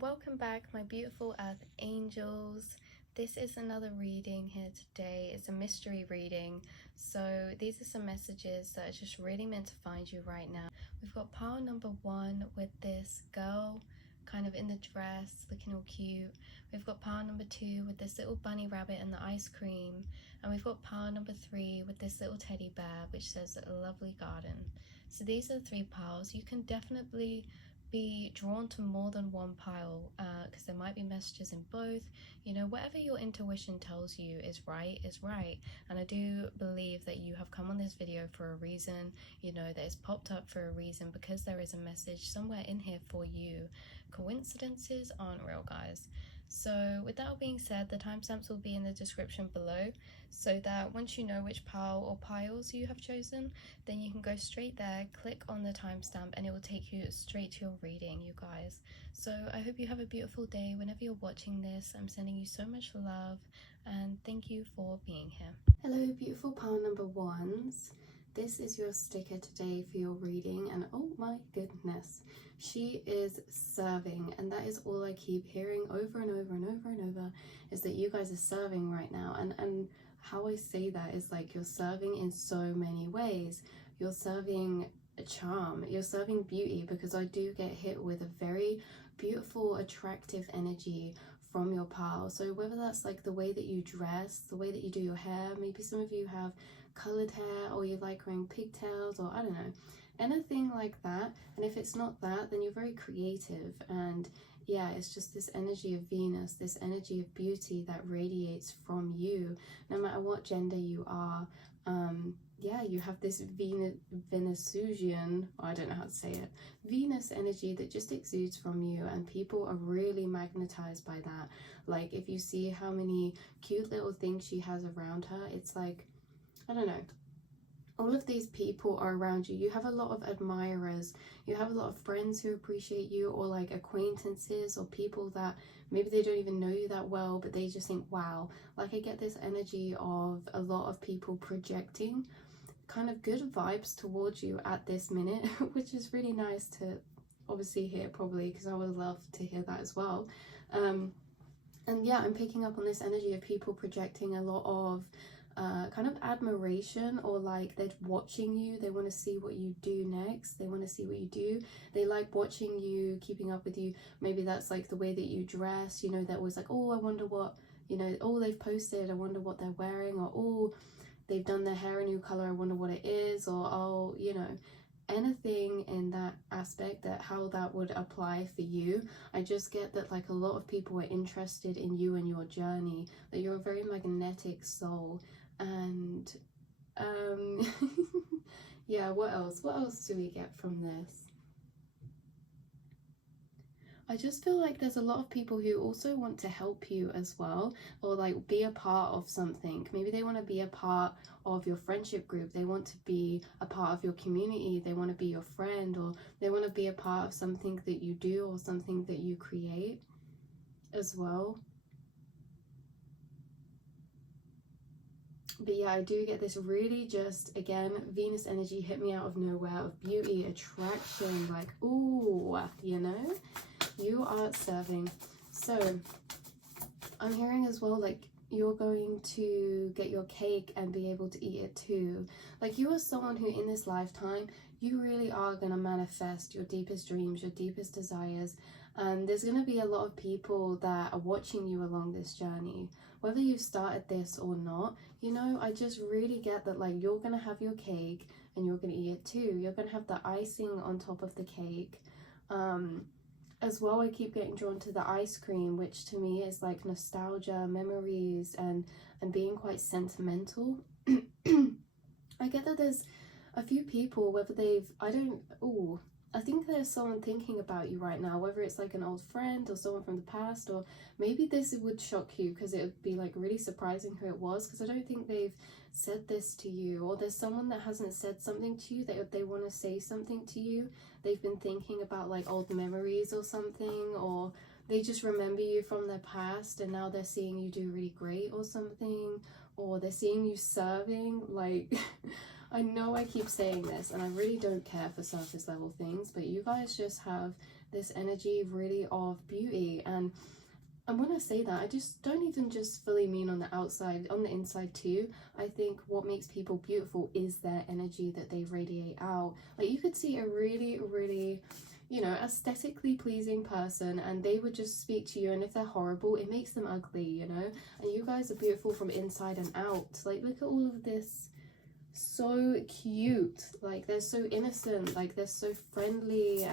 and welcome back, my beautiful earth angels. This is another reading here today. It's a mystery reading, so these are some messages that are just really meant to find you right now. We've got pile number 1 with this girl kind of in the dress looking all cute. We've got pile number 2 with this little bunny rabbit and the ice cream, and we've got pile number 3 with this little teddy bear which says a lovely garden. So these are the 3 piles. You can definitely be drawn to more than one pile because there might be messages in both. You know, whatever your intuition tells you is right, and I do believe that you have come on this video for a reason. You know, that it's popped up for a reason because there is a message somewhere in here for you. Coincidences aren't real, guys. So with that all being said, the timestamps will be in the description below, so that once you know which pile or piles you have chosen, then you can go straight there, click on the timestamp, and it will take you straight to your reading, you guys. So I hope you have a beautiful day whenever you're watching this. I'm sending you so much love, and thank you for being here. Hello, beautiful pile number 1s. This is your sticker today for your reading, and oh my goodness, she is serving, and that is all I keep hearing over and over and over and over, is that you guys are serving right now. And how I say that is like, you're serving in so many ways. You're serving a charm, you're serving beauty, because I do get hit with a very beautiful, attractive energy from your pile. So whether that's like the way that you dress, the way that you do your hair, maybe some of you have colored hair, or you like wearing pigtails, or I don't know, anything like that. And if it's not that, then you're very creative. And yeah, it's just this energy of Venus, this energy of beauty that radiates from you, no matter what gender you are. Yeah, you have this Venusian, I don't know how to say it, Venus energy that just exudes from you, and people are really magnetized by that. Like, if you see how many cute little things she has around her, it's like, I don't know, all of these people are around you. You have a lot of admirers, you have a lot of friends who appreciate you, or like acquaintances, or people that maybe they don't even know you that well, but they just think, wow. Like, I get this energy of a lot of people projecting kind of good vibes towards you at this minute, which is really nice to obviously hear, probably, because I would love to hear that as well. And yeah, I'm picking up on this energy of people projecting a lot of kind of admiration, or like they're watching you, they want to see what you do next, they want to see what you do, they like watching you, keeping up with you. Maybe that's like the way that you dress, you know, they're always like, oh, I wonder what, you know, oh, they've posted, I wonder what they're wearing, or oh, they've done their hair a new color, I wonder what it is, or oh, you know, anything in that aspect, that how that would apply for you. I just get that like a lot of people are interested in you and your journey, that you're a very magnetic soul. And yeah, what else do we get from this? I just feel like there's a lot of people who also want to help you as well, or like be a part of something. Maybe they want to be a part of your friendship group, they want to be a part of your community, they want to be your friend, or they want to be a part of something that you do, or something that you create as well. But yeah, I do get this really just, again, Venus energy hit me out of nowhere, of beauty, attraction, like, ooh, you know, you are serving. So I'm hearing as well, like, you're going to get your cake and be able to eat it too. Like, you are someone who in this lifetime, you really are going to manifest your deepest dreams, your deepest desires. And there's going to be a lot of people that are watching you along this journey, whether you've started this or not. You know, I just really get that, like, you're going to have your cake and you're going to eat it too. You're going to have the icing on top of the cake. As well, I keep getting drawn to the ice cream, which to me is like nostalgia, memories, and being quite sentimental. I get that there's a few people, whether they've, I think there's someone thinking about you right now, whether it's like an old friend or someone from the past, or maybe this would shock you because it would be like really surprising who it was, because I don't think they've said this to you, or there's someone that hasn't said something to you, that they want to say something to you. They've been thinking about like old memories or something, or they just remember you from their past and now they're seeing you do really great or something, or they're seeing you serving. Like, I know I keep saying this and I really don't care for surface level things, but you guys just have this energy really of beauty. And when I say that, I just don't even just fully mean on the outside, on the inside too. I think what makes people beautiful is their energy that they radiate out. Like, you could see a really, really, you know, aesthetically pleasing person, and they would just speak to you, and if they're horrible, it makes them ugly, you know. And you guys are beautiful from inside and out. Like, look at all of this. So cute. Like, they're so innocent. Like, they're so friendly.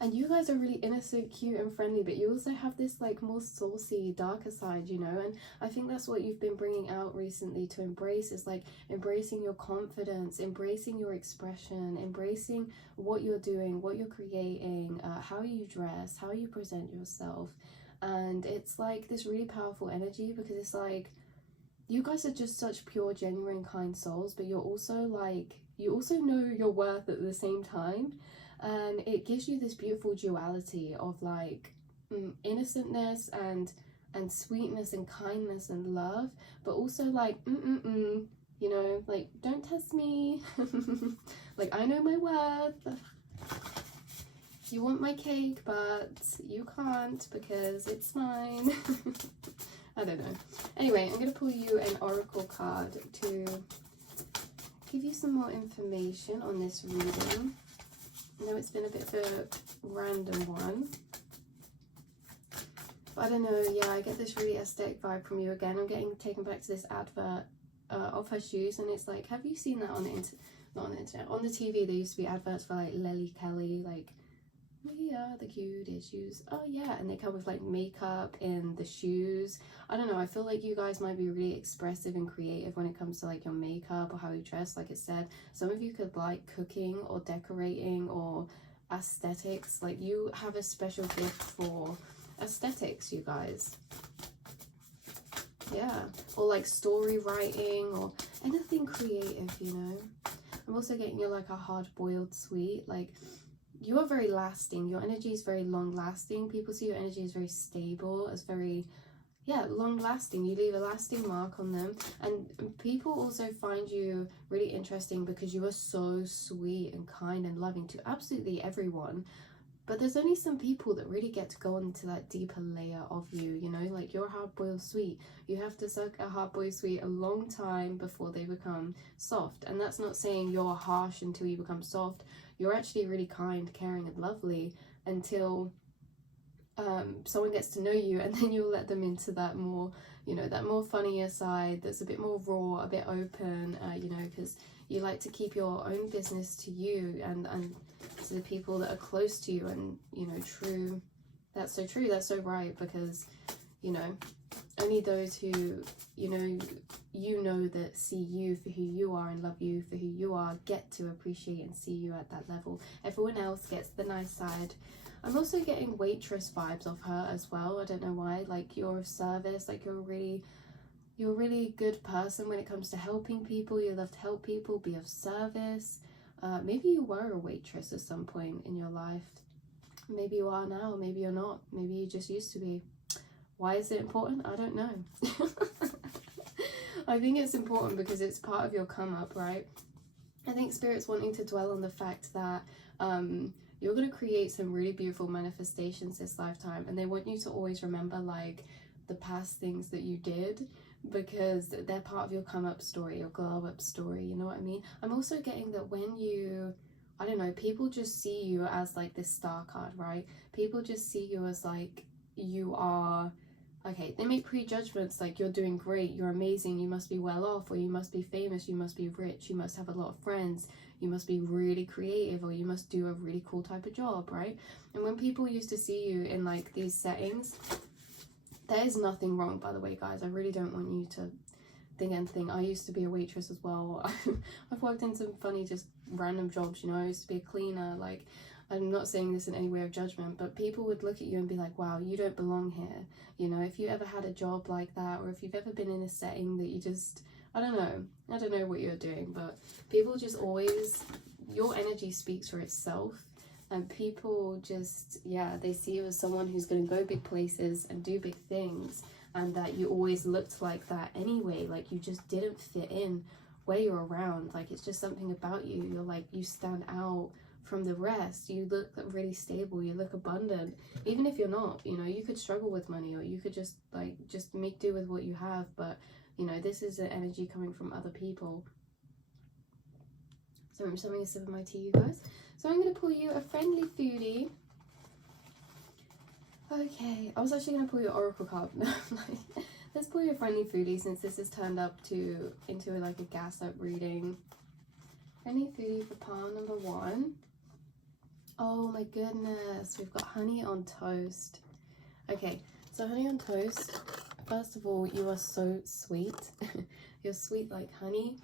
And you guys are really innocent, cute and friendly, but you also have this like more saucy, darker side, you know. And I think that's what you've been bringing out recently to embrace, is like embracing your confidence, embracing your expression, embracing what you're doing, what you're creating, how you dress, how you present yourself. And it's like this really powerful energy, because it's like you guys are just such pure, genuine, kind souls, but you're also like, you also know your worth at the same time. And it gives you this beautiful duality of like innocentness and sweetness and kindness and love, but also like you know, like, don't test me. Like, I know my worth. You want my cake, but you can't because it's mine. I don't know. Anyway, I'm gonna pull you an oracle card to give you some more information on this reading. I know it's been a bit of a random one, but I don't know. Yeah, I get this really aesthetic vibe from you again. I'm getting taken back to this advert of her shoes, and it's like, have you seen that on the not on the internet, on the TV? There used to be adverts for like Lily Kelly, like, we are the cutest shoes. Oh yeah, and they come with like makeup and the shoes. I don't know, I feel like you guys might be really expressive and creative when it comes to like your makeup or how you dress. Like it said, some of you could like cooking or decorating or aesthetics. Like, you have a special gift for aesthetics, you guys. Yeah, or like story writing or anything creative, you know. I'm also getting you like a hard-boiled sweet. Like, you are very lasting. Your energy is very long lasting. People see your energy as very stable, as very, yeah, long lasting. You leave a lasting mark on them. And people also find you really interesting because you are so sweet and kind and loving to absolutely everyone. But there's only some people that really get to go into that deeper layer of you, you know, like your hard-boiled sweet. You have to suck a hard-boiled sweet a long time before they become soft. And that's not saying you're harsh until you become soft. You're actually really kind, caring and lovely until someone gets to know you, and then you'll let them into that more, you know, that more funnier side that's a bit more raw, a bit open, you know, because you like to keep your own business to you and to the people that are close to you. And, you know, true, that's so true, that's so right, because, you know, only those who, you know that see you for who you are and love you for who you are get to appreciate and see you at that level. Everyone else gets the nice side. I'm also getting waitress vibes of her as well. I don't know why. Like, you're of service, like you're a really good person when it comes to helping people. You love to help people, be of service. Maybe you were a waitress at some point in your life. Maybe you are now, maybe you're not. Maybe you just used to be. Why is it important? I don't know. I think it's important because it's part of your come up, right? I think Spirit's wanting to dwell on the fact that you're going to create some really beautiful manifestations this lifetime, and they want you to always remember like the past things that you did, because they're part of your come up story, your glow up story, you know what I mean? I'm also getting that when you, I don't know, people just see you as like this star card, right? People just see you as like, you are, okay, they make prejudgments like you're doing great, you're amazing, you must be well off, or you must be famous, you must be rich, you must have a lot of friends, you must be really creative, or you must do a really cool type of job, right? And when people used to see you in like these settings, there is nothing wrong, by the way, guys. I really don't want you to think anything. I used to be a waitress as well. I've worked in some funny, just random jobs, you know. I used to be a cleaner. Like, I'm not saying this in any way of judgment, but people would look at you and be like, wow, you don't belong here. You know, if you ever had a job like that, or if you've ever been in a setting that you just, I don't know what you're doing, but people just always, your energy speaks for itself. And people just, yeah, they see you as someone who's going to go big places and do big things, and that you always looked like that anyway. Like, you just didn't fit in where you're around. Like, it's just something about you. You're like, you stand out from the rest. You look really stable, you look abundant, even if you're not, you know, you could struggle with money, or you could just make do with what you have, but you know, this is an energy coming from other people. So I'm just having a sip of my tea, you guys. So I'm going to pull you a friendly foodie. Okay, I was actually going to pull your oracle card. Let's pull you a friendly foodie, since this has turned up into like a gas up reading. Friendly foodie for pile number 1. Oh my goodness, we've got honey on toast. Okay, so honey on toast, first of all, you are so sweet. You're sweet like honey.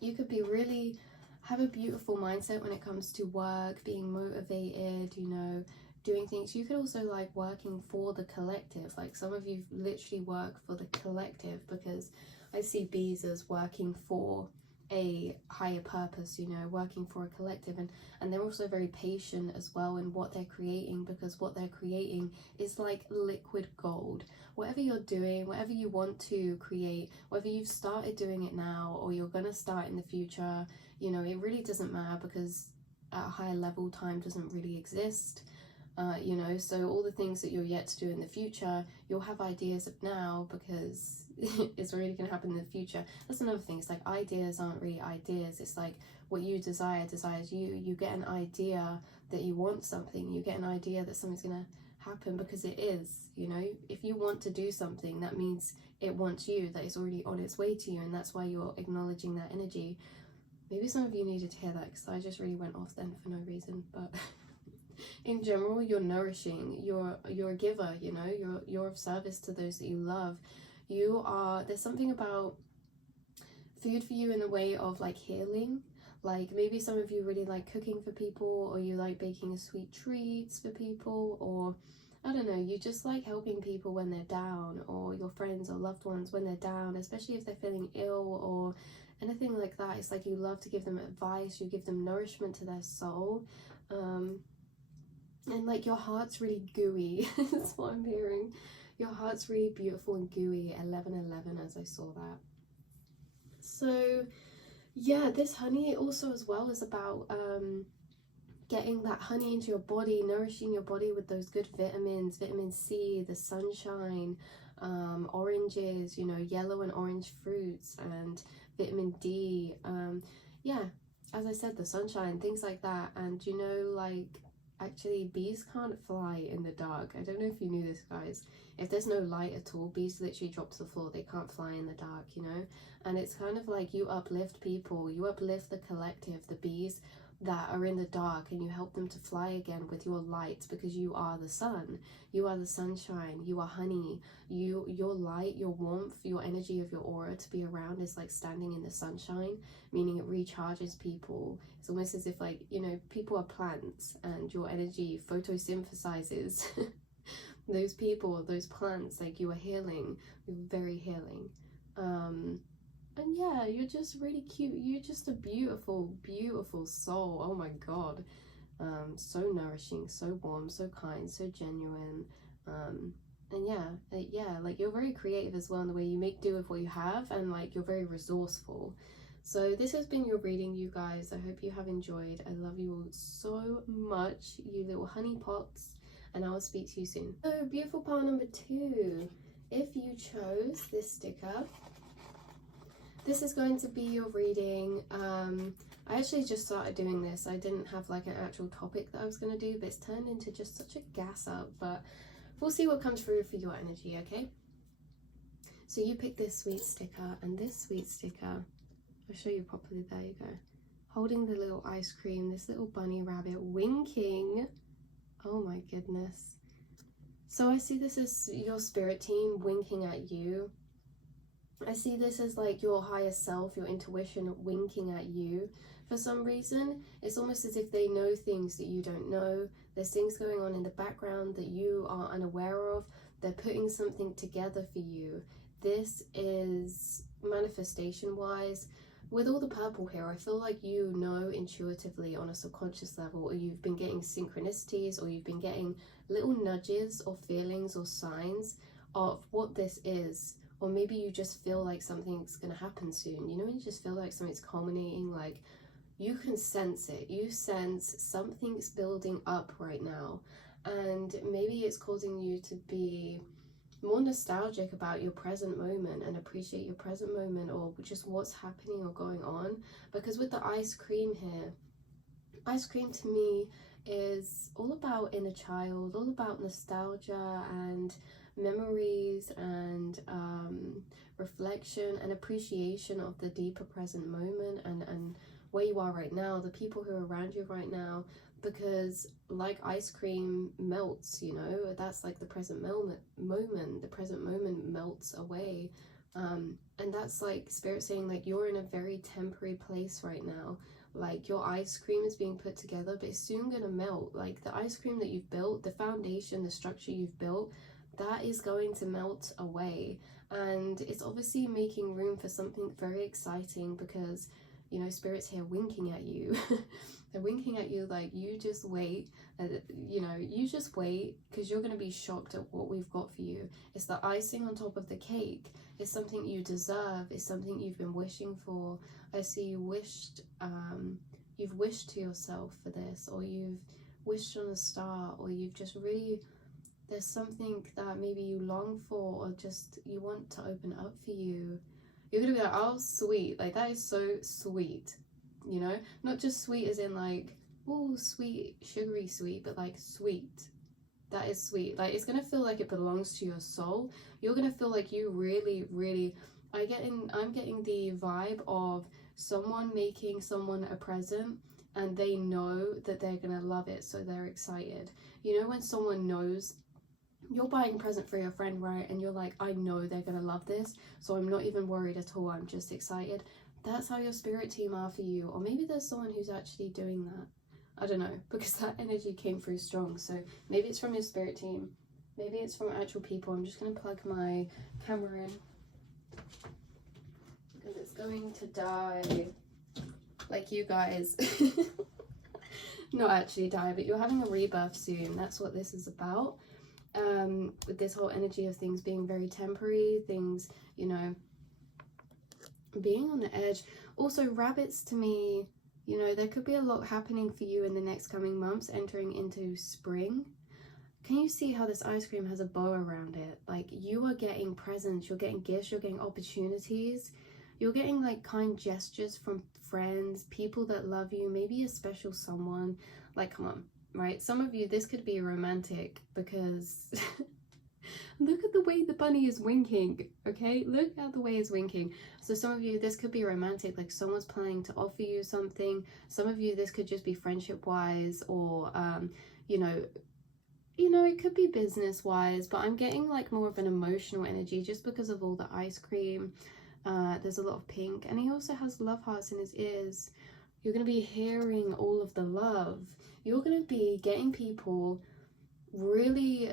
You could be really, have a beautiful mindset when it comes to work, being motivated, you know, doing things. You could also like working for the collective. Like some of you literally work for the collective, because I see bees as working for a higher purpose, you know, working for a collective, and they're also very patient as well in what they're creating, because what they're creating is like liquid gold. Whatever you're doing, whatever you want to create, whether you've started doing it now or you're gonna start in the future, you know, it really doesn't matter, because at a higher level time doesn't really exist. You know, so all the things that you're yet to do in the future, you'll have ideas of now, because it's already going to happen in the future. That's another thing. It's like ideas aren't really ideas. It's like what you desires you. You get an idea that you want something. You get an idea that something's going to happen, because it is, you know. If you want to do something, that means it wants you, that it's already on its way to you, and that's why you're acknowledging that energy. Maybe some of you needed to hear that, because I just really went off then for no reason, but in general, you're nourishing, you're a giver, you know, you're of service to those that you love. You are, there's something about food for you in the way of like healing. Like maybe some of you really like cooking for people, or you like baking sweet treats for people, or I don't know, you just like helping people when they're down, or your friends or loved ones when they're down, especially if they're feeling ill or anything like that. It's like you love to give them advice, you give them nourishment to their soul. And like your heart's really gooey. That's what I'm hearing. Your heart's really beautiful and gooey. 1111, as I saw that. So yeah, this honey also as well is about getting that honey into your body, nourishing your body with those good vitamins, vitamin C, the sunshine, oranges, you know, yellow and orange fruits, and vitamin D. Yeah, as I said, the sunshine, things like that. And you know, like, actually, bees can't fly in the dark. I don't know if you knew this, guys. If there's no light at all, bees literally drop to the floor. They can't fly in the dark, you know? And it's kind of like you uplift people. You uplift the collective, the bees that are in the dark, and you help them to fly again with your light, because you are the sun. You are the sunshine. You are honey. Your light, your warmth, your energy of your aura to be around is like standing in the sunshine, meaning it recharges people. It's almost as if, like, you know, people are plants, and your energy photosynthesizes those people, those plants. Like, you are healing. You're very healing. And yeah, you're just really cute. You're just a beautiful, beautiful soul. Oh my god. So nourishing, so warm, so kind, so genuine. And yeah, like, you're very creative as well in the way you make do with what you have, and like, you're very resourceful. So this has been your reading, you guys. I hope you have enjoyed. I love you all so much, you little honey pots, and I will speak to you soon. So beautiful pile number 2. If you chose this sticker, this is going to be your reading. I actually just started doing this. I didn't have like an actual topic that I was going to do, but it's turned into just such a gas up. But we'll see what comes through for your energy, okay? So you pick this sweet sticker, and this sweet sticker, I'll show you properly. There you go. Holding the little ice cream, this little bunny rabbit winking. Oh my goodness. So I see this as your spirit team winking at you. I see this as like your higher self, your intuition winking at you. For some reason, it's almost as if they know things that you don't know. There's things going on in the background that you are unaware of. They're putting something together for you. This is manifestation-wise. With all the purple here, I feel like you know intuitively on a subconscious level, or you've been getting synchronicities, or you've been getting little nudges or feelings or signs of what this is. Or maybe you just feel like something's going to happen soon. You know, you just feel like something's culminating, like, you can sense it. You sense something's building up right now, and maybe it's causing you to be more nostalgic about your present moment and appreciate your present moment, or just what's happening or going on. Because with the ice cream here, ice cream to me is all about inner child, all about nostalgia and memories and reflection and appreciation of the deeper present moment and where you are right now, the people who are around you right now. Because like ice cream melts, you know, that's like the present moment, the present moment melts away. And that's like spirit saying like you're in a very temporary place right now. Like your ice cream is being put together, but it's soon gonna melt. Like the ice cream that you've built, the foundation, the structure you've built, that is going to melt away. And it's obviously making room for something very exciting, because, you know, spirit's here winking at you. They're winking at you like, you just wait, you know, you just wait, because you're going to be shocked at what we've got for you. It's the icing on top of the cake. It's something you deserve. It's something you've been wishing for. I see you you've wished to yourself for this, or you've wished on a star, or you've just really, there's something that maybe you long for, or just you want to open up for you. You're going to be like, oh, sweet. Like, that is so sweet. You know, not just sweet as in like, oh, sweet, sugary sweet, but like sweet. That is sweet. Like, it's gonna feel like it belongs to your soul. You're gonna feel like you really, I'm getting the vibe of someone making someone a present, and they know that they're gonna love it, so they're excited. You know, when someone knows, you're buying a present for your friend, right? And you're like, I know they're gonna love this, so I'm not even worried at all, I'm just excited. That's how your spirit team are for you. Or maybe there's someone who's actually doing that. I don't know, because that energy came through strong. So maybe it's from your spirit team. Maybe it's from actual people. I'm just going to plug my camera in, because it's going to die. Like you guys. Not actually die, but you're having a rebirth soon. That's what this is about. With this whole energy of things being very temporary, things, you know, being on the edge. Also, rabbits to me, you know, there could be a lot happening for you in the next coming months, entering into spring. Can you see how this ice cream has a bow around it? Like, you are getting presents, you're getting gifts, you're getting opportunities, you're getting like kind gestures from friends, people that love you, maybe a special someone. Like, come on, right? Some of you, this could be romantic, because look at the way the bunny is winking, okay? Look at the way it's winking. So some of you, this could be romantic, like someone's planning to offer you something. Some of you, this could just be friendship-wise, or, you know, it could be business-wise, but I'm getting like more of an emotional energy just because of all the ice cream. There's a lot of pink, and he also has love hearts in his ears. You're going to be hearing all of the love. You're going to be getting people really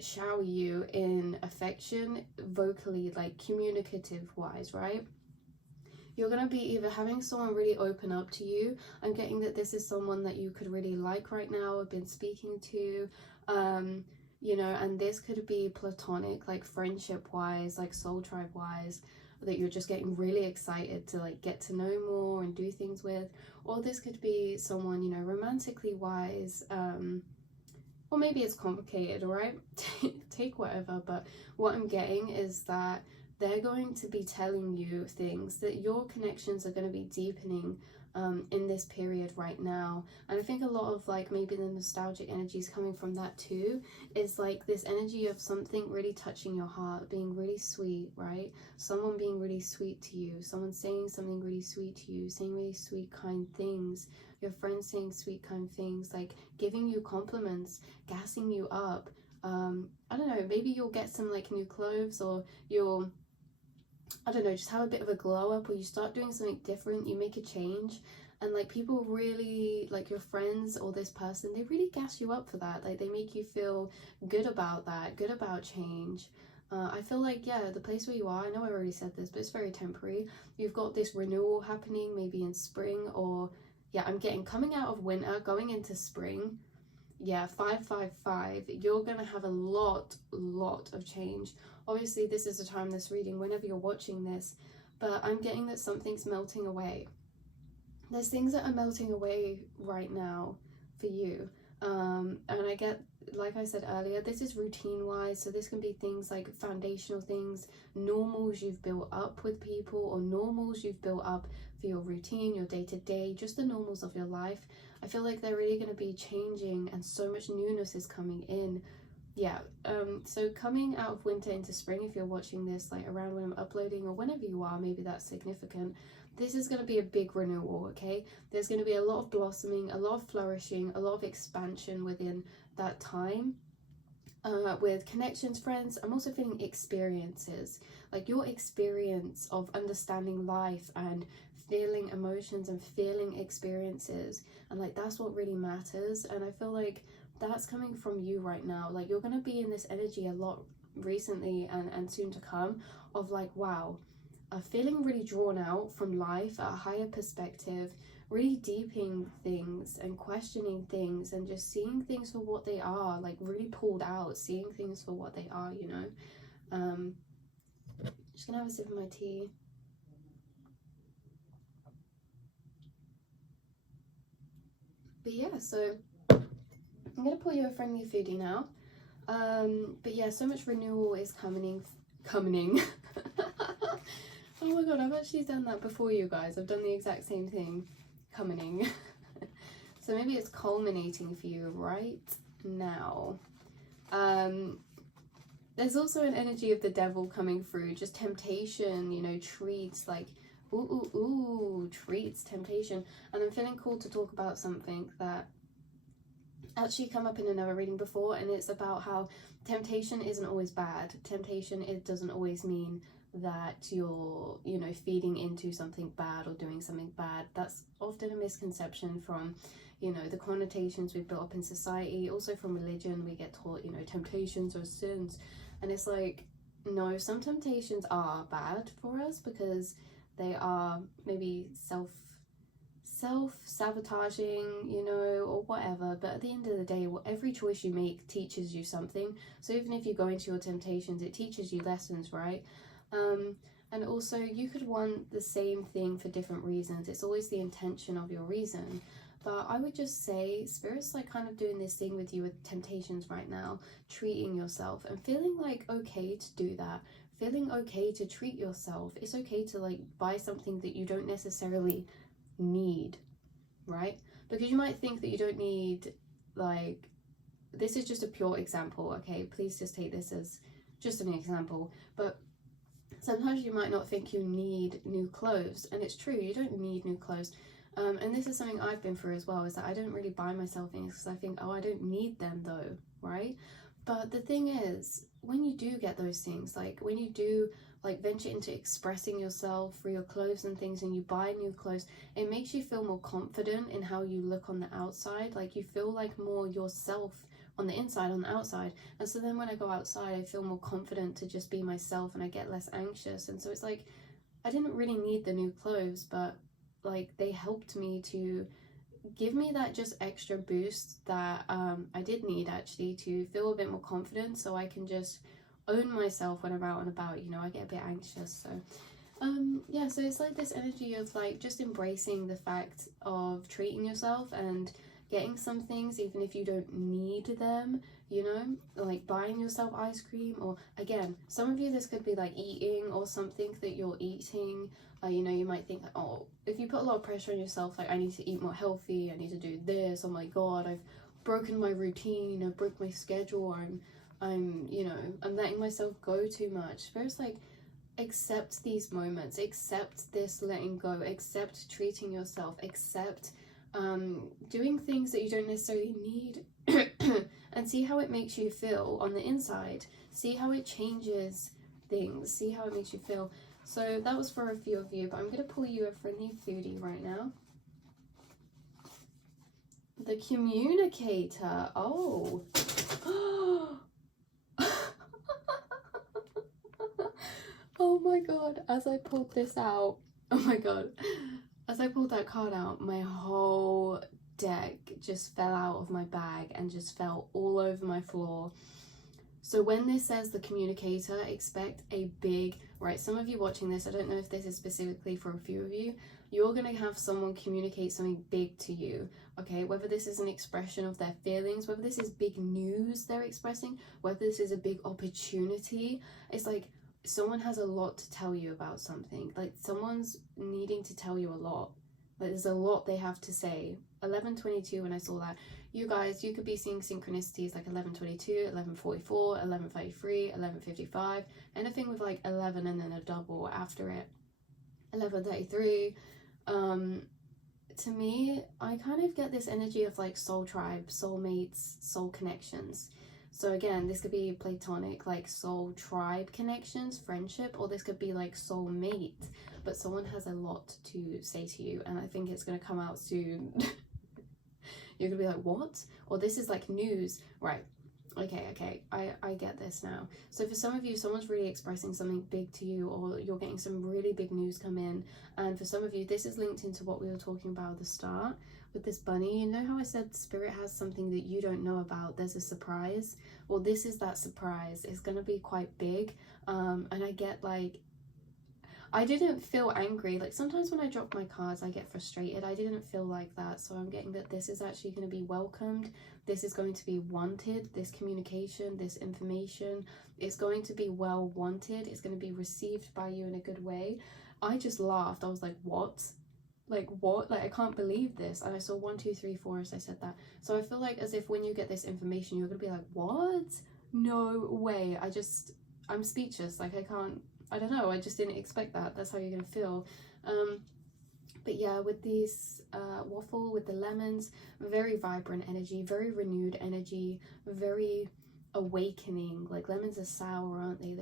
shower you in affection, vocally, like communicative wise, right? You're going to be either having someone really open up to you. I'm getting that this is someone that you could really like right now, have been speaking to, you know, and this could be platonic, like friendship wise, like soul tribe wise, that you're just getting really excited to like get to know more and do things with. Or this could be someone, you know, romantically wise, or maybe it's complicated, all right? Take whatever, but what I'm getting is that they're going to be telling you things, that your connections are going to be deepening in this period right now. And I think a lot of like maybe the nostalgic energies coming from that too, is like this energy of something really touching your heart, being really sweet, right? Someone being really sweet to you, someone saying something really sweet to you, saying really sweet, kind things, your friends saying sweet, kind things, like giving you compliments, gassing you up. I don't know, maybe you'll get some like new clothes, or you'll, I don't know, just have a bit of a glow up, or you start doing something different, you make a change, and like people really, like your friends or this person, they really gas you up for that. Like they make you feel good about that, good about change. I feel like, yeah, the place where you are, I know I already said this, but it's very temporary. You've got this renewal happening maybe in spring, or yeah, I'm getting coming out of winter, going into spring. Yeah, 555, you're gonna have a lot of change. Obviously this is the time, this reading, whenever you're watching this, but I'm getting that something's melting away. there's things that are melting away right now for you. And I get, like I said earlier, this is routine wise, so this can be things like foundational things, normals you've built up with people, or normals you've built up for your routine, your day-to-day, just the normals of your life. I feel like they're really going to be changing, and so much newness is coming in. Yeah, so coming out of winter into spring, if you're watching this like around when I'm uploading, or whenever you are, maybe that's significant, this is going to be a big renewal. Okay, there's going to be a lot of blossoming, a lot of flourishing, a lot of expansion within that time, with connections, friends. I'm also feeling experiences, like your experience of understanding life and feeling emotions and feeling experiences, and like that's what really matters. And I feel like that's coming from you right now. Like you're going to be in this energy a lot recently and soon to come, of like, wow, feeling really drawn out from life at a higher perspective, really deeping things and questioning things and just seeing things for what they are, like really pulled out, seeing things for what they are, you know. Just gonna have a sip of my tea. But yeah, so I'm gonna pour you a friendly foodie now. But yeah, so much renewal is coming. Oh my god, I've actually done that before, you guys. I've done the exact same thing. Coming. So maybe it's culminating for you right now. There's also an energy of the devil coming through, just temptation, you know, treats, like ooh, treats, temptation. And I'm feeling called to talk about something that actually come up in another reading before, and it's about how temptation isn't always bad. Temptation, it doesn't always mean that you're, you know, feeding into something bad or doing something bad. That's often a misconception from, you know, the connotations we've built up in society, also from religion. We get taught, you know, temptations are sins, and it's like, no, some temptations are bad for us because they are maybe self-sabotaging, you know, or whatever. But at the end of the day, every choice you make teaches you something. So even if you go into your temptations, it teaches you lessons, right? And also you could want the same thing for different reasons. It's always the intention of your reason. But I would just say Spirit's like kind of doing this thing with you with temptations right now, treating yourself and feeling like okay to do that, feeling okay to treat yourself. It's okay to like buy something that you don't necessarily need, right? Because you might think that you don't need, like, this is just a pure example, okay? Please just take this as just an example. But sometimes you might not think you need new clothes, and it's true, you don't need new clothes. And this is something I've been through as well, is that I don't really buy myself things because I think, oh, I don't need them though, right? But the thing is, when you do get those things, like when you do like venture into expressing yourself through your clothes and things, and you buy new clothes, it makes you feel more confident in how you look on the outside. Like you feel like more yourself on the inside, on the outside. And so then when I go outside, I feel more confident to just be myself, and I get less anxious. And so it's like, I didn't really need the new clothes, but like they helped me to give me that just extra boost that I did need, actually, to feel a bit more confident, so I can just own myself when I'm out and about. You know, I get a bit anxious. So yeah, so it's like this energy of like just embracing the fact of treating yourself and getting some things even if you don't need them, you know, like buying yourself ice cream. Or again, some of you, this could be like eating or something that you're eating. You know, you might think like, oh, if you put a lot of pressure on yourself, like I need to eat more healthy, I need to do this, oh my god, I've broken my routine, I've broke my schedule, I'm you know, I'm letting myself go too much. First, like, accept these moments, accept this letting go, accept treating yourself, accept doing things that you don't necessarily need and see how it makes you feel on the inside. See how it changes things, see how it makes you feel. So that was for a few of you, but I'm going to pull you a friendly foodie right now. The communicator. Oh. Oh my god, as I pulled this out, oh my god, as I pulled that card out, my whole deck just fell out of my bag and just fell all over my floor. So when this says the communicator, expect a big, right, some of you watching this, I don't know if this is specifically for a few of you, you're going to have someone communicate something big to you, okay? Whether this is an expression of their feelings, whether this is big news they're expressing, whether this is a big opportunity, it's like someone has a lot to tell you about something. Like someone's needing to tell you a lot. Like there's a lot they have to say. 11:22 when I saw that. You guys, you could be seeing synchronicities like 11:22, 11:44, 11:33, 11:55, anything with like 11 and then a double after it. 11:33. To me, I kind of get this energy of like soul tribe, soulmates, soul connections. So again, this could be platonic, like soul tribe connections, friendship, or this could be like soulmate, but someone has a lot to say to you, and I think it's going to come out soon. You're gonna be like, what? Or this is like news, right? Okay, I get this now. So for some of you, someone's really expressing something big to you, or you're getting some really big news come in. And for some of you, this is linked into what we were talking about at the start with this bunny. You know how I said spirit has something that you don't know about? There's a surprise. Well, this is that surprise. It's gonna be quite big. And I get like, I didn't feel angry. Like sometimes when I drop my cards, I get frustrated. I didn't feel like that. So I'm getting that this is actually going to be welcomed. This is going to be wanted. This communication, this information is going to be well wanted. It's going to be received by you in a good way. I just laughed. I was like, what? Like what? Like I can't believe this. And I saw 1, 2, 3, 4 as I said that. So I feel like as if when you get this information, you're going to be like, what? No way. I'm speechless. Like I don't know, I just didn't expect that. That's how you're gonna feel. But yeah, with these waffle, with the lemons, very vibrant energy, very renewed energy, very awakening. Like lemons are sour, aren't they?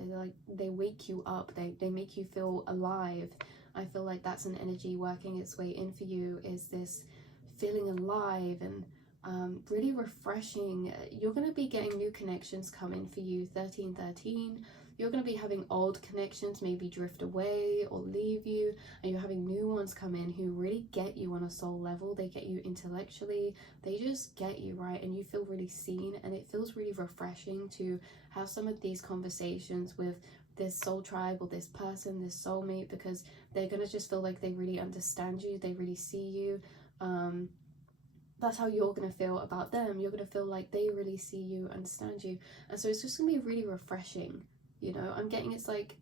They wake you up, they make you feel alive. I feel like that's an energy working its way in for you, is this feeling alive and really refreshing. You're going to be getting new connections come in for you. 1313, you're going to be having old connections maybe drift away or leave you, and you're having new ones come in who really get you on a soul level. They get you intellectually, they just get you, right? And you feel really seen, and it feels really refreshing to have some of these conversations with this soul tribe or this person, this soulmate, because they're going to just feel like they really understand you, they really see you. That's how you're going to feel about them. You're going to feel like they really see you, understand you. And so it's just going to be really refreshing. You know, I'm getting, it's like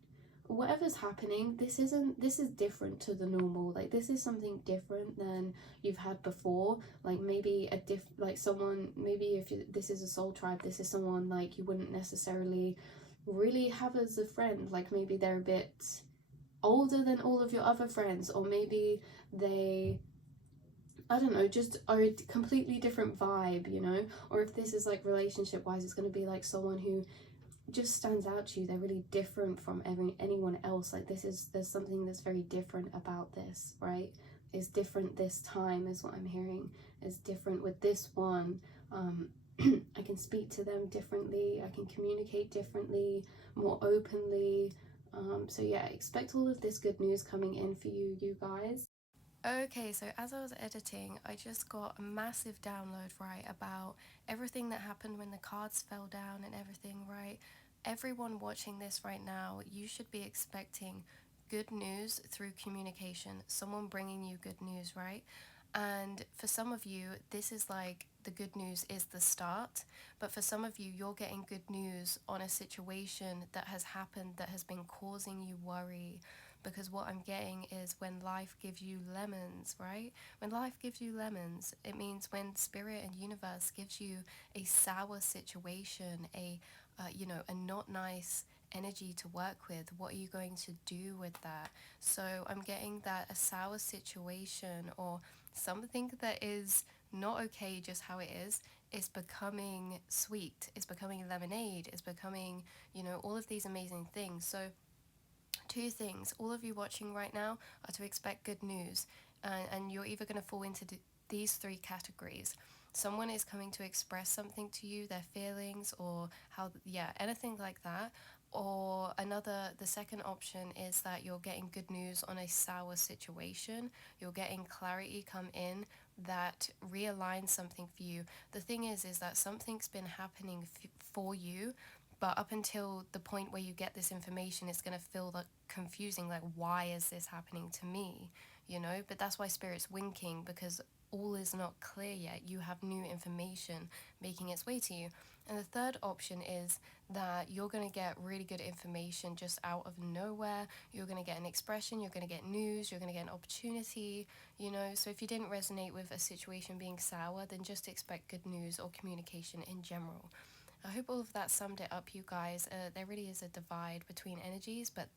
whatever's happening, this is different to the normal. Like this is something different than you've had before. Like maybe like someone, maybe if this is a soul tribe, this is someone like you wouldn't necessarily really have as a friend. Like maybe they're a bit older than all of your other friends, or maybe they, I don't know, just are a completely different vibe, you know? Or if this is like relationship wise, it's going to be like someone who just stands out to you. They're really different from anyone else. Like there's something that's very different about this, right? It's different this time is what I'm hearing. It's different with this one. I can speak to them differently. I can communicate differently, more openly. So yeah, expect all of this good news coming in for you, you guys. Okay, so as I was editing, I just got a massive download, right, about everything that happened when the cards fell down and everything, right? Everyone watching this right now, you should be expecting good news through communication, someone bringing you good news, right? And for some of you, this is like the good news is the start. But for some of you, you're getting good news on a situation that has happened that has been causing you worry. Because what I'm getting is when life gives you lemons, right? When life gives you lemons, it means when spirit and universe gives you a sour situation, a not nice energy to work with, what are you going to do with that? So I'm getting that a sour situation or something that is not okay just how it is becoming sweet, it's becoming lemonade, it's becoming, all of these amazing things. So two things, all of you watching right now are to expect good news, and you're either going to fall into these three categories. Someone is coming to express something to you, their feelings or anything like that. Or the second option is that you're getting good news on a sour situation. You're getting clarity come in that realigns something for you. The thing is that something's been happening for you But up until the point where you get this information, it's going to feel like confusing, like, why is this happening to me? You know, but that's why Spirit's winking, because all is not clear yet. You have new information making its way to you. And the third option is that you're going to get really good information just out of nowhere. You're going to get an expression, you're going to get news, you're going to get an opportunity, you know. So if you didn't resonate with a situation being sour, then just expect good news or communication in general. I hope all of that summed it up, you guys. There really is a divide between energies, but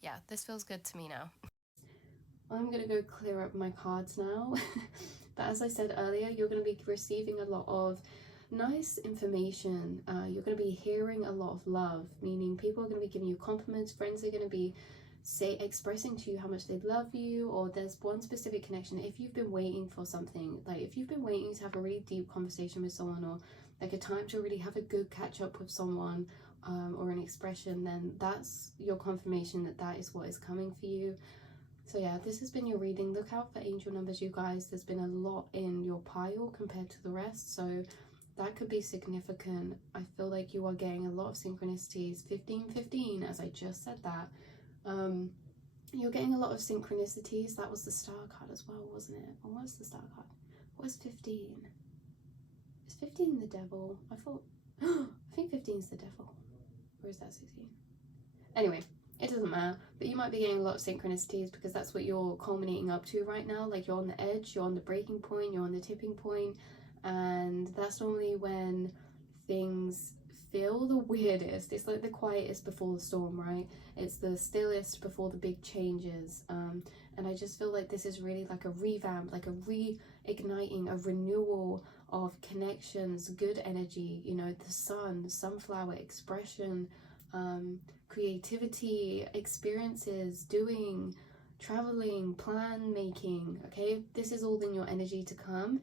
yeah, this feels good to me now. I'm going to go clear up my cards now. But as I said earlier, you're going to be receiving a lot of nice information. You're going to be hearing a lot of love, meaning people are going to be giving you compliments. Friends are going to be expressing to you how much they love you, or there's one specific connection. If you've been waiting for something, like if you've been waiting to have a really deep conversation with someone, or like a time to really have a good catch up with someone, or an expression, then that's your confirmation that that is what is coming for you. So yeah, this has been your reading. Look out for angel numbers, you guys. There's been a lot in your pile compared to the rest, so that could be significant. I feel like you are getting a lot of synchronicities. 1515, as I just said that. You're getting a lot of synchronicities. That was the star card as well, wasn't it? Or what was the star card? What was 15? Is 15 the devil? I thought I think 15 is the devil. Or is that 16? Anyway, it doesn't matter, but you might be getting a lot of synchronicities because that's what you're culminating up to right now. Like, you're on the edge, you're on the breaking point, you're on the tipping point, and that's normally when things feel the weirdest. It's like the quietest before the storm, right? It's the stillest before the big changes. And I just feel like this is really like a revamp, like a reigniting, a renewal of connections, good energy, you know, the sun, sunflower, expression, creativity, experiences, doing, traveling, plan making. Okay, this is all in your energy to come.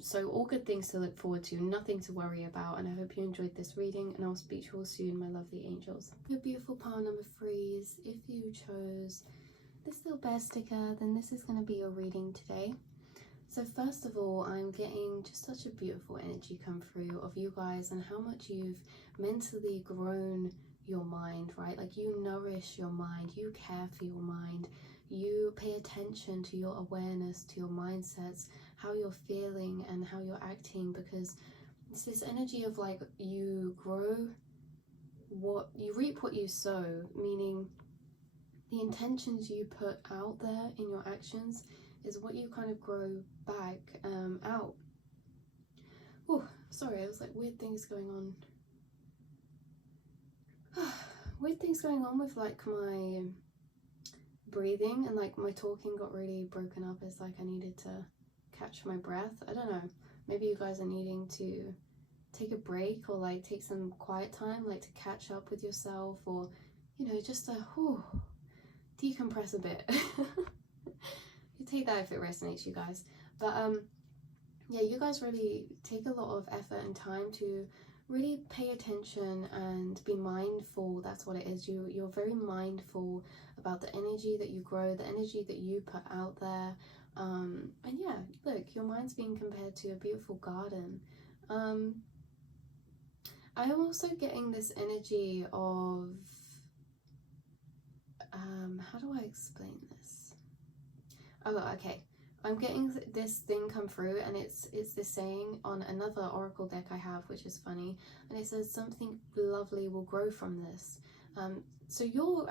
So all good things to look forward to, nothing to worry about, and I hope you enjoyed this reading, and I'll speak to you all soon, my lovely angels. Your beautiful pile number 3s, if you chose this little bear sticker, then this is going to be your reading today. So first of all, I'm getting just such a beautiful energy come through of you guys and how much you've mentally grown your mind, right? Like, you nourish your mind, you care for your mind, you pay attention to your awareness, to your mindsets, how you're feeling and how you're acting, because it's this energy of like, you grow what you reap, what you sow, meaning the intentions you put out there in your actions is what you kind of grow back out. Oh, sorry, I was like, weird things going on. Weird things going on with like my breathing, and like my talking got really broken up. It's like I needed to catch my breath. I don't know, maybe you guys are needing to take a break or like take some quiet time, like to catch up with yourself, or you know, just to decompress a bit. You take that if it resonates, you guys. But yeah, you guys really take a lot of effort and time to really pay attention and be mindful. That's what it is. You're very mindful about the energy that you grow, the energy that you put out there. And yeah, look, your mind's being compared to a beautiful garden. I am also getting this energy of how do I explain this? Oh, okay. I'm getting this thing come through, and it's this saying on another oracle deck I have, which is funny, and it says something lovely will grow from this. So you're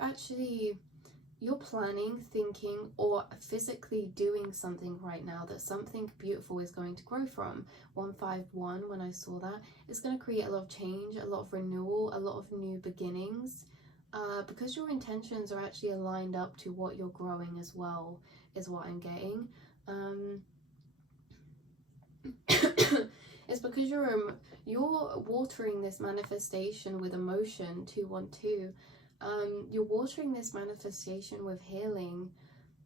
planning, thinking, or physically doing something right now that something beautiful is going to grow from. 151, when I saw that, it's going to create a lot of change, a lot of renewal, a lot of new beginnings, because your intentions are actually aligned up to what you're growing as well, is what I'm getting. It's because you're watering this manifestation with emotion. 212. You're watering this manifestation with healing.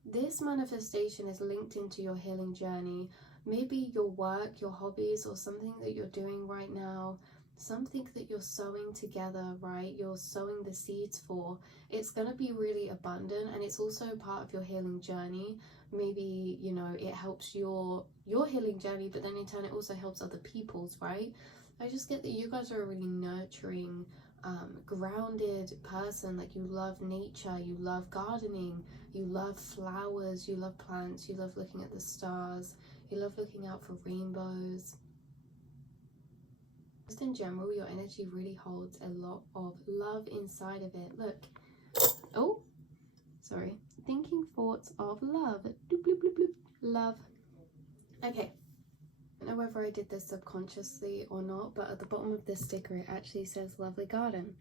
This manifestation is linked into your healing journey. Maybe your work, your hobbies, or something that you're doing right now, something that you're sowing together, right? You're sowing the seeds for. It's going to be really abundant, and it's also part of your healing journey. Maybe, you know, it helps your healing journey, but then in turn it also helps other people's, right? I just get that you guys are a really nurturing, grounded person. Like, you love nature, you love gardening, you love flowers, you love plants, you love looking at the stars, you love looking out for rainbows. Just in general, your energy really holds a lot of love inside of it. Look. Oh, sorry. Thinking thoughts of love. Bloop, bloop, bloop, bloop. Love. Okay. I don't know whether I did this subconsciously or not, but at the bottom of this sticker it actually says lovely garden.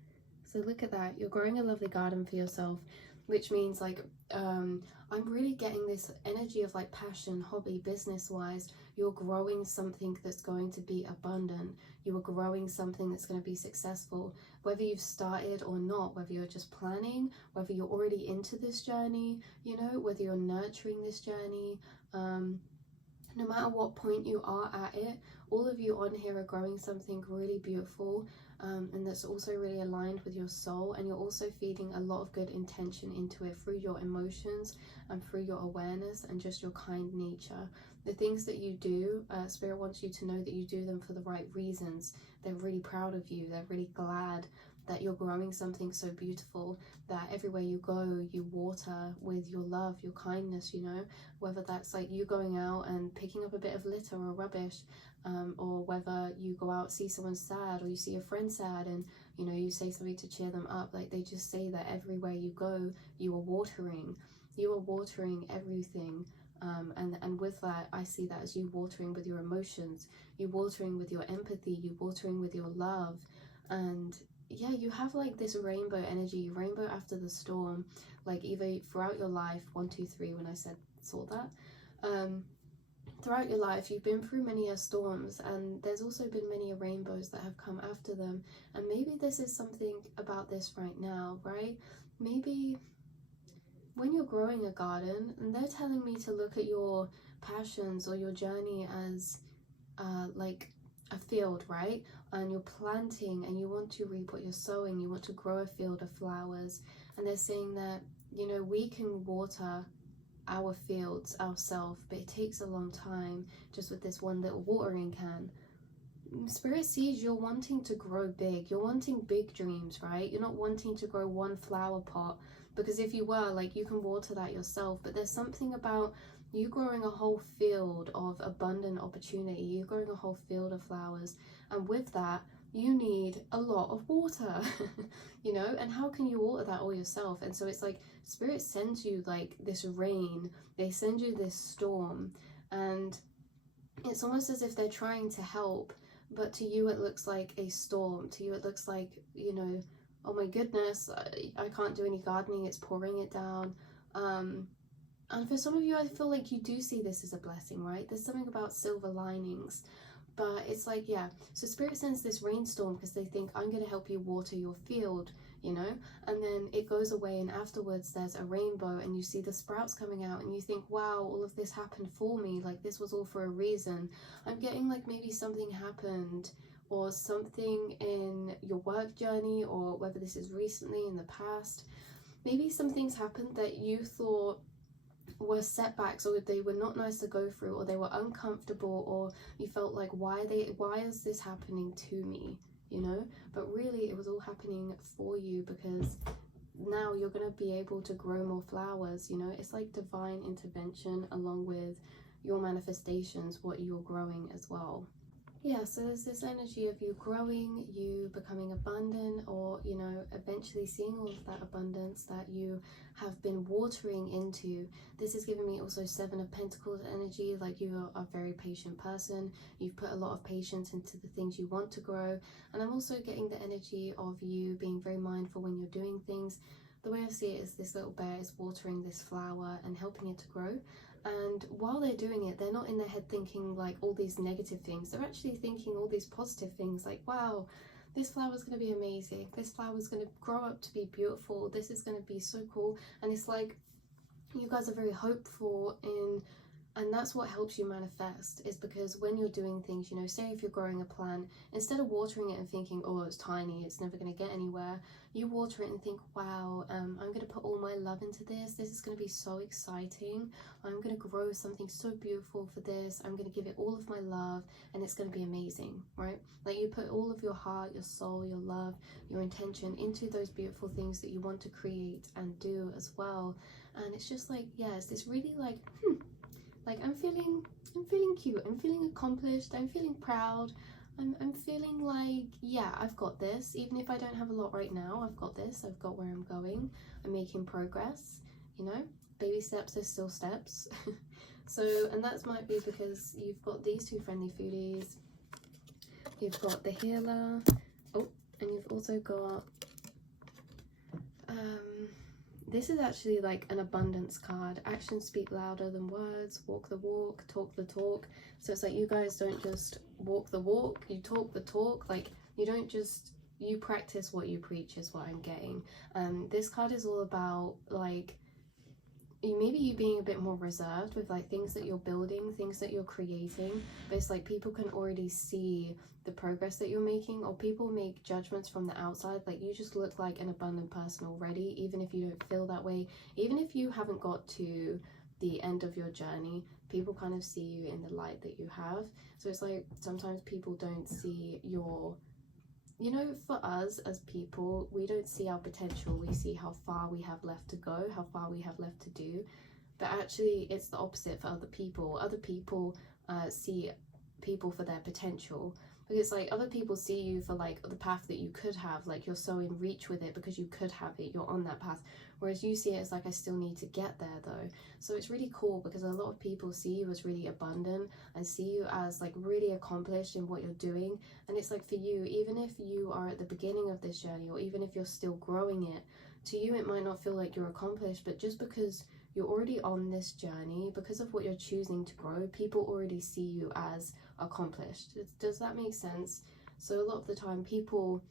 So look at that, you're growing a lovely garden for yourself, which means like I'm really getting this energy of like passion, hobby, business wise. You're growing something that's going to be abundant. You are growing something that's going to be successful, whether you've started or not, whether you're just planning, whether you're already into this journey, you know, whether you're nurturing this journey. No matter what point you are at it, all of you on here are growing something really beautiful, and that's also really aligned with your soul, and you're also feeding a lot of good intention into it through your emotions and through your awareness and just your kind nature. The things that you do, Spirit wants you to know that you do them for the right reasons. They're really proud of you. They're really glad that you're growing something so beautiful, that everywhere you go you water with your love, your kindness, you know, whether that's like you going out and picking up a bit of litter or rubbish, or whether you go out, see someone sad, or you see a friend sad and, you know, you say something to cheer them up. Like, they just say that everywhere you go you are watering everything. And with that, I see that as you watering with your emotions, you watering with your empathy, you watering with your love. And yeah, you have like this rainbow energy, rainbow after the storm, like either throughout your life, 1 2 3 when I saw that, throughout your life you've been through many storms, and there's also been many rainbows that have come after them. And maybe this is something about this right now, right? Maybe when you're growing a garden and they're telling me to look at your passions or your journey as like a field, right? And you're planting and you want to reap what you're sowing, you want to grow a field of flowers. And they're saying that, you know, we can water our fields ourselves, but it takes a long time just with this one little watering can. Spirit sees you're wanting to grow big, you're wanting big dreams, right? You're not wanting to grow one flower pot, because if you were, like, you can water that yourself. But there's something about you growing a whole field of abundant opportunity, you growing a whole field of flowers, and with that you need a lot of water. You know, and how can you water that all yourself? And so it's like Spirit sends you like this rain, they send you this storm, and it's almost as if they're trying to help, but to you it looks like a storm. To you it looks like, you know, oh my goodness, I can't do any gardening, it's pouring it down. And for some of you, I feel like you do see this as a blessing, right? There's something about silver linings. But it's like, yeah, so Spirit sends this rainstorm because they think, I'm going to help you water your field, you know, and then it goes away, and afterwards there's a rainbow and you see the sprouts coming out and you think, wow, all of this happened for me, like this was all for a reason. I'm getting like maybe something happened, or something in your work journey, or whether this is recently in the past, maybe some things happened that you thought were setbacks, or they were not nice to go through, or they were uncomfortable, or you felt like, why is this happening to me, you know? But really it was all happening for you, because now you're going to be able to grow more flowers, you know? It's like divine intervention along with your manifestations, what you're growing as well. Yeah, so there's this energy of you growing, you becoming abundant, or, you know, eventually seeing all of that abundance that you have been watering into. This is giving me also 7 of Pentacles energy, like you are a very patient person. You've put a lot of patience into the things you want to grow. And I'm also getting the energy of you being very mindful when you're doing things. The way I see it is this little bear is watering this flower and helping it to grow. And while they're doing it, they're not in their head thinking like all these negative things. They're actually thinking all these positive things, like, wow, this flower's going to be amazing. This flower's going to grow up to be beautiful. This is going to be so cool. And it's like you guys are very hopeful in And that's what helps you manifest, is because when you're doing things, you know, say if you're growing a plant, instead of watering it and thinking, oh, it's tiny, it's never going to get anywhere, you water it and think, wow, I'm going to put all my love into this is going to be so exciting, I'm going to grow something so beautiful for this, I'm going to give it all of my love, and it's going to be amazing, right? Like, you put all of your heart, your soul, your love, your intention into those beautiful things that you want to create and do as well. And it's just like, yeah, it's this really like, like, I'm feeling cute, I'm feeling accomplished, I'm feeling proud, I'm feeling like, yeah, I've got this. Even if I don't have a lot right now, I've got this, I've got where I'm going, I'm making progress, you know, baby steps are still steps. So, and that might be because you've got these two friendly foodies, you've got the healer, oh, and you've also got, this is actually like an abundance card. Actions speak louder than words. Walk the walk, talk the talk. So it's like, you guys don't just walk the walk, you talk the talk. Like, you don't just, you practice what you preach is what I'm getting. This card is all about like, maybe you being a bit more reserved with like things that you're building, things that you're creating, but it's like people can already see the progress that you're making, or people make judgments from the outside, like you just look like an abundant person already, even if you don't feel that way, even if you haven't got to the end of your journey, people kind of see you in the light that you have. So it's like, sometimes people don't see your, you know, for us as people, we don't see our potential, we see how far we have left to go, how far we have left to do. But actually it's the opposite for other people. Other people see people for their potential, because like other people see you for like the path that you could have, like you're so in reach with it because you could have it, you're on that path, whereas you see it as like, I still need to get there though. So it's really cool because a lot of people see you as really abundant and see you as like really accomplished in what you're doing. And it's like, for you, even if you are at the beginning of this journey, or even if you're still growing it, to you it might not feel like you're accomplished, but just because you're already on this journey, because of what you're choosing to grow, people already see you as accomplished. Does that make sense? So a lot of the time people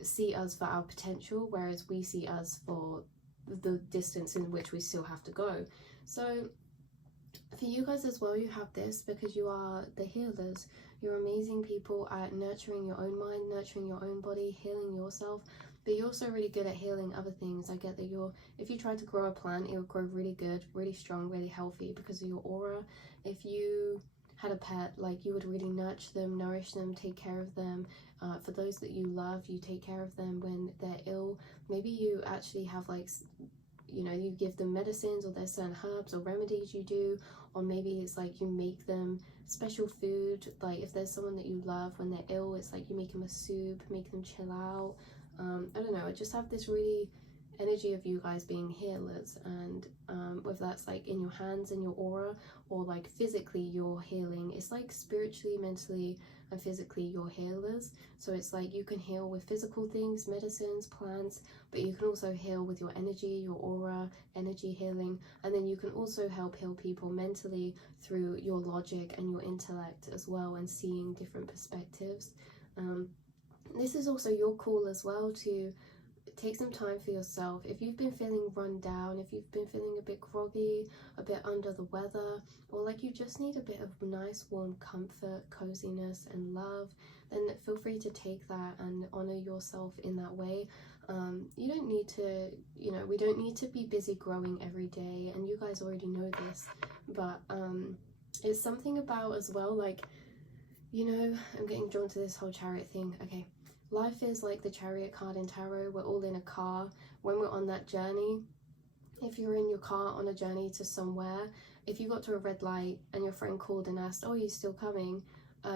see us for our potential, whereas we see us for the distance in which we still have to go. So for you guys as well, you have this because you are the healers. You're amazing people at nurturing your own mind, nurturing your own body, healing yourself, but you're also really good at healing other things. I get that if you tried to grow a plant, it would grow really good, really strong, really healthy because of your aura. If you had a pet, like, you would really nurture them, nourish them, take care of them. For those that you love, you take care of them when they're ill. Maybe you actually have like, you know, you give them medicines, or there's certain herbs or remedies you do, or maybe it's like you make them special food. Like if there's someone that you love when they're ill, it's like you make them a soup, make them chill out. I don't know, I just have this really energy of you guys being healers, and whether that's like in your hands, in your aura, or like physically you're healing, it's like spiritually, mentally and physically you're healers. So it's like you can heal with physical things, medicines, plants, but you can also heal with your energy, your aura, energy healing, and then you can also help heal people mentally through your logic and your intellect as well, and seeing different perspectives. This is also your call as well to take some time for yourself. If you've been feeling run down, if you've been feeling a bit groggy, a bit under the weather, or like you just need a bit of nice warm comfort, coziness and love, then feel free to take that and honor yourself in that way. You don't need to, you know, we don't need to be busy growing every day, and you guys already know this, but it's something about as well, like, you know, I'm getting drawn to this whole chariot thing. Okay, life is like the chariot card in tarot. We're all in a car when we're on that journey. If you're in your car on a journey to somewhere, if you got to a red light and your friend called and asked, oh, are you still coming?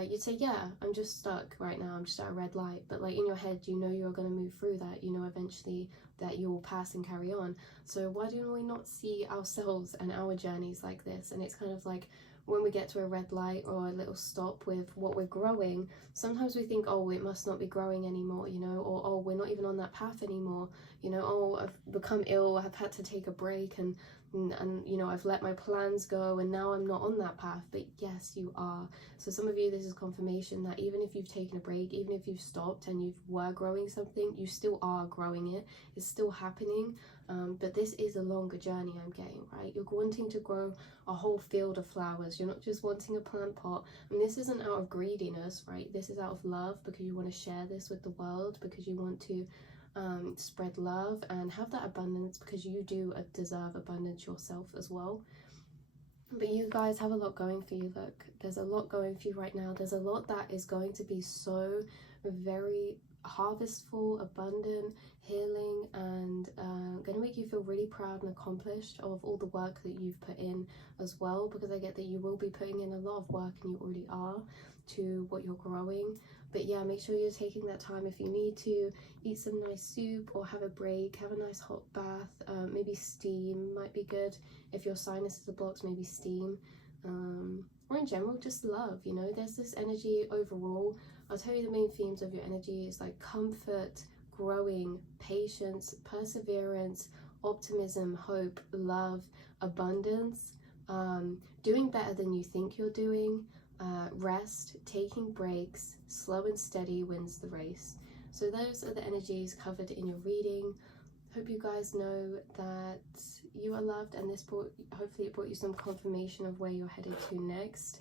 You'd say, yeah, I'm just stuck right now, I'm just at a red light. But like in your head, you know you're going to move through that, you know eventually that you'll pass and carry on. So why do we not see ourselves and our journeys like this? And it's kind of like, when we get to a red light or a little stop with what we're growing, sometimes we think, oh, it must not be growing anymore, you know, or oh, we're not even on that path anymore, you know, oh, I've become ill, I've had to take a break, and and you know, I've let my plans go and now I'm not on that path. But yes, you are. So some of you, this is confirmation that even if you've taken a break, even if you've stopped and you were growing something, you still are growing it. It's still happening. But this is a longer journey I'm getting, right? You're wanting to grow a whole field of flowers. You're not just wanting a plant pot. And this isn't out of greediness, right? This is out of love, because you want to share this with the world, because you want to spread love and have that abundance, because you do deserve abundance yourself as well. But you guys have a lot going for you. Look, there's a lot going for you right now. There's a lot that is going to be so very harvestful, abundant, healing, and going to make you feel really proud and accomplished of all the work that you've put in as well, because I get that you will be putting in a lot of work, and you already are, to what you're growing. But yeah, make sure you're taking that time. If you need to, eat some nice soup or have a break, have a nice hot bath, maybe steam might be good. If your sinuses are blocked, maybe steam, or in general, just love, you know. There's this energy overall. I'll tell you the main themes of your energy is like comfort, growing, patience, perseverance, optimism, hope, love, abundance, doing better than you think you're doing, rest, taking breaks, slow and steady wins the race. So those are the energies covered in your reading. Hope you guys know that you are loved, and this hopefully it brought you some confirmation of where you're headed to next.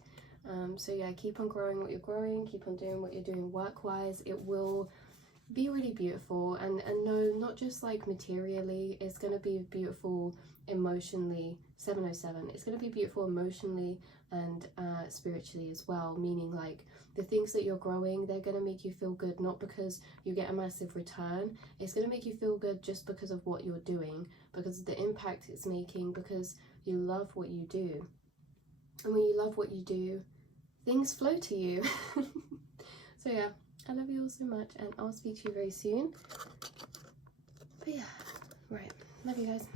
So yeah, keep on growing what you're growing, keep on doing what you're doing work-wise. It will be really beautiful, and no, not just like materially, it's going to be beautiful emotionally. 707, it's going to be beautiful emotionally and spiritually as well, meaning like the things that you're growing, they're going to make you feel good, not because you get a massive return. It's going to make you feel good just because of what you're doing, because of the impact it's making, because you love what you do. And when you love what you do, things flow to you. So yeah, I love you all so much, and I'll speak to you very soon. But yeah, right, love you guys.